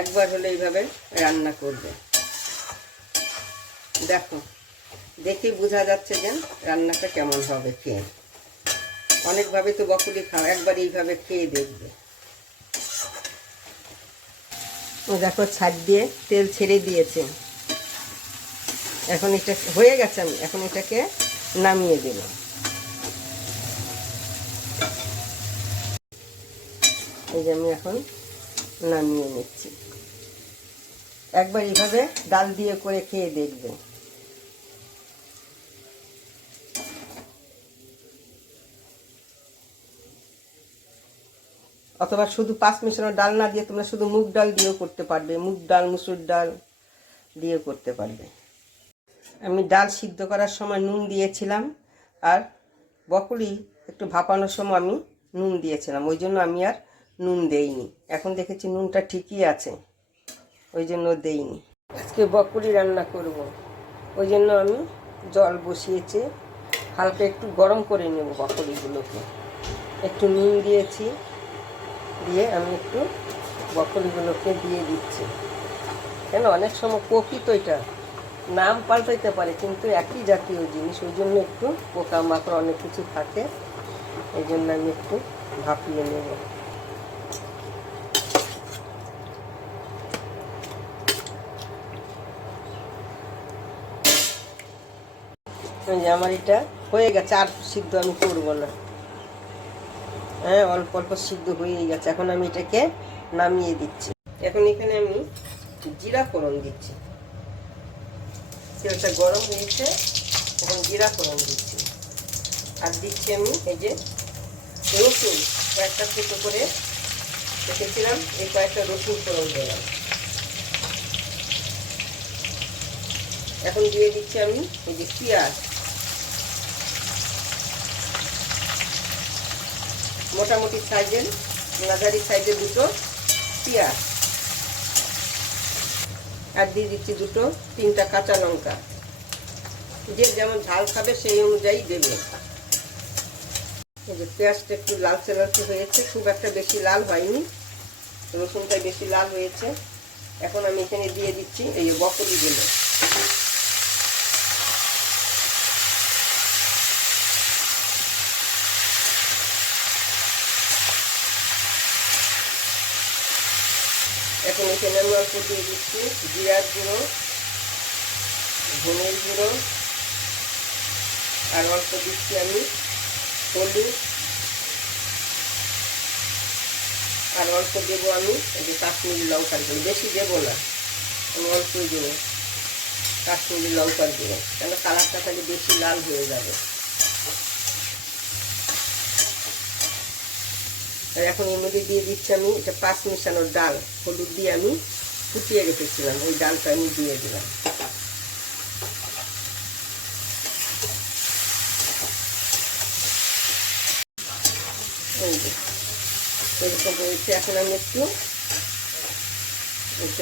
একবার হলে এইভাবে রান্না করবে। দেখো, দেখেই বোঝা যাচ্ছে যে রান্নাটা কেমন হবে খেয়ে। অনেকভাবে তো বকুলি খাও, একবার এইভাবে খেয়ে দেখবে। দেখো ছাদ দিয়ে তেল ছেড়ে দিয়েছে। এখন এটা হয়ে গেছে, আমি এখন এটাকে নামিয়ে দেব। এই যে আমি এখন নামিয়ে নিচ্ছি। একবার এইভাবে ডাল দিয়ে করে খেয়ে দেখবে। অথবা শুধু পাঁচ মিশানো ডাল না দিয়ে তোমরা শুধু মুগ ডাল দিয়েও করতে পারবে, মুগ ডাল মুসুর ডাল দিয়েও করতে পারবে। আমি ডাল সিদ্ধ করার সময় নুন দিয়েছিলাম, আর বকুলি একটু ভাপানোর সময় আমি নুন দিয়েছিলাম, ওই জন্য আমি আর নুন দেইনি। এখন দেখেছি নুনটা ঠিকই আছে, ওই জন্য দেইনি। আজকে বকুলি রান্না করব, ওই জন্য আমি জল বসিয়েছি। হালকা একটু গরম করে নেব বকুলিগুলোকে। একটু নুন দিয়েছি, দিয়ে আমি একটু বকুলিগুলোকে দিয়ে দিচ্ছি। কেন অনেক সময় কপি তো এটা নাম পাল্টাইতে পারে, কিন্তু একই জাতীয় জিনিস, ওই জন্য একটু পোকামাকড় অনেক কিছু থাকে, এই জন্য আমি একটু ভাপিয়ে নেব। আমার এটা হয়ে গেছে, আর সিদ্ধ আমি করব না। হ্যাঁ, অল্প অল্প সিদ্ধ হয়েই গেছে। এখন আমি এটাকে নামিয়ে দিচ্ছি। এখন এখানে আমি জিরা ফোড়ন দিচ্ছি। তেলটা গরম হয়েছে, এখন জিরা ফোড়ন দিচ্ছি। আর দিচ্ছি আমি এই যে রসুন, কয়েকটা টুকরো করে রেখেছিলাম, এই কয়েকটা রসুন ফোড়ন দিলাম। এখন দিয়ে দিচ্ছি আমি এই যে পেঁয়াজ, মোটামুটি সাইজের মাঝারি সাইজের দুটো পেঁয়াজ। আর দিয়ে দিচ্ছি তিনটা কাঁচা লঙ্কা। যে যেমন ঝাল খাবে সেই অনুযায়ী দেবে। এই যে পেঁয়াজটা একটু লালচে লালচে হয়েছে, খুব একটা বেশি লাল হয়নি, রসুনটা বেশি লাল হয়েছে। এখন আমি এখানে দিয়ে দিচ্ছি এই যে বকুলিগুলো। এখন এখানে আমি অল্প দিয়ে দিচ্ছি জিরার গুঁড়ো, ধনের গুঁড়ো, আর অল্প দিচ্ছি আমি হলুদ, আর অল্প দেবো আমি এই যে কাশ্মীরি লঙ্কার গুঁড়ো। বেশি দেবো না, আমি অল্পই দেবো কাশ্মীরি লঙ্কার গুঁড়ো, কেন কালারটা খালি বেশি লাল হয়ে যাবে। আর এখন এর মধ্যে দিয়ে দিচ্ছি আমি এটা পাঁচ মিশানোর ডাল, হলুদ দিয়ে আমি ফুটিয়ে রেখেছিলাম, ওই ডালটা আমি দিয়ে দিলাম। এই যে এরকম হয়েছে। এখন আমি একটু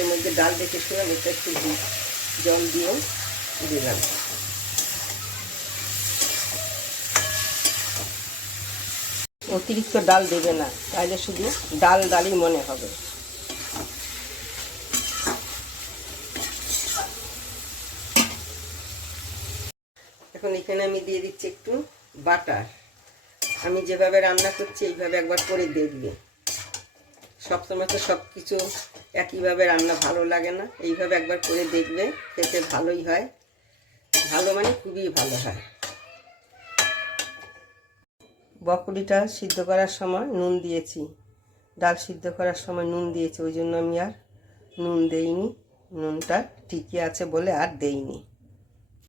এর মধ্যে ডাল রেখেছিলাম, এটা একটু জল দিয়ে দিলাম। অতিরিক্ত ডাল দেবে না, তাহলে শুধু ডাল ডালই মনে হবে। এখন এখানে আমি দিয়ে দিচ্ছি একটু বাটার। আমি যেভাবে রান্না করছি এইভাবে একবার করে দেখবে। সবসময় তো সব কিছু একইভাবে রান্না ভালো লাগে না, এইভাবে একবার করে দেখবে, খেতে ভালোই হয়। ভালো মানে খুবই ভালো হয়। বকুলিটা সিদ্ধ করার সময় নুন দিয়েছি, ডাল সিদ্ধ করার সময় নুন দিয়েছি, ওই জন্য আমি আর নুন দেইনি। নুনটা ঠিকই আছে বলে আর দেইনি।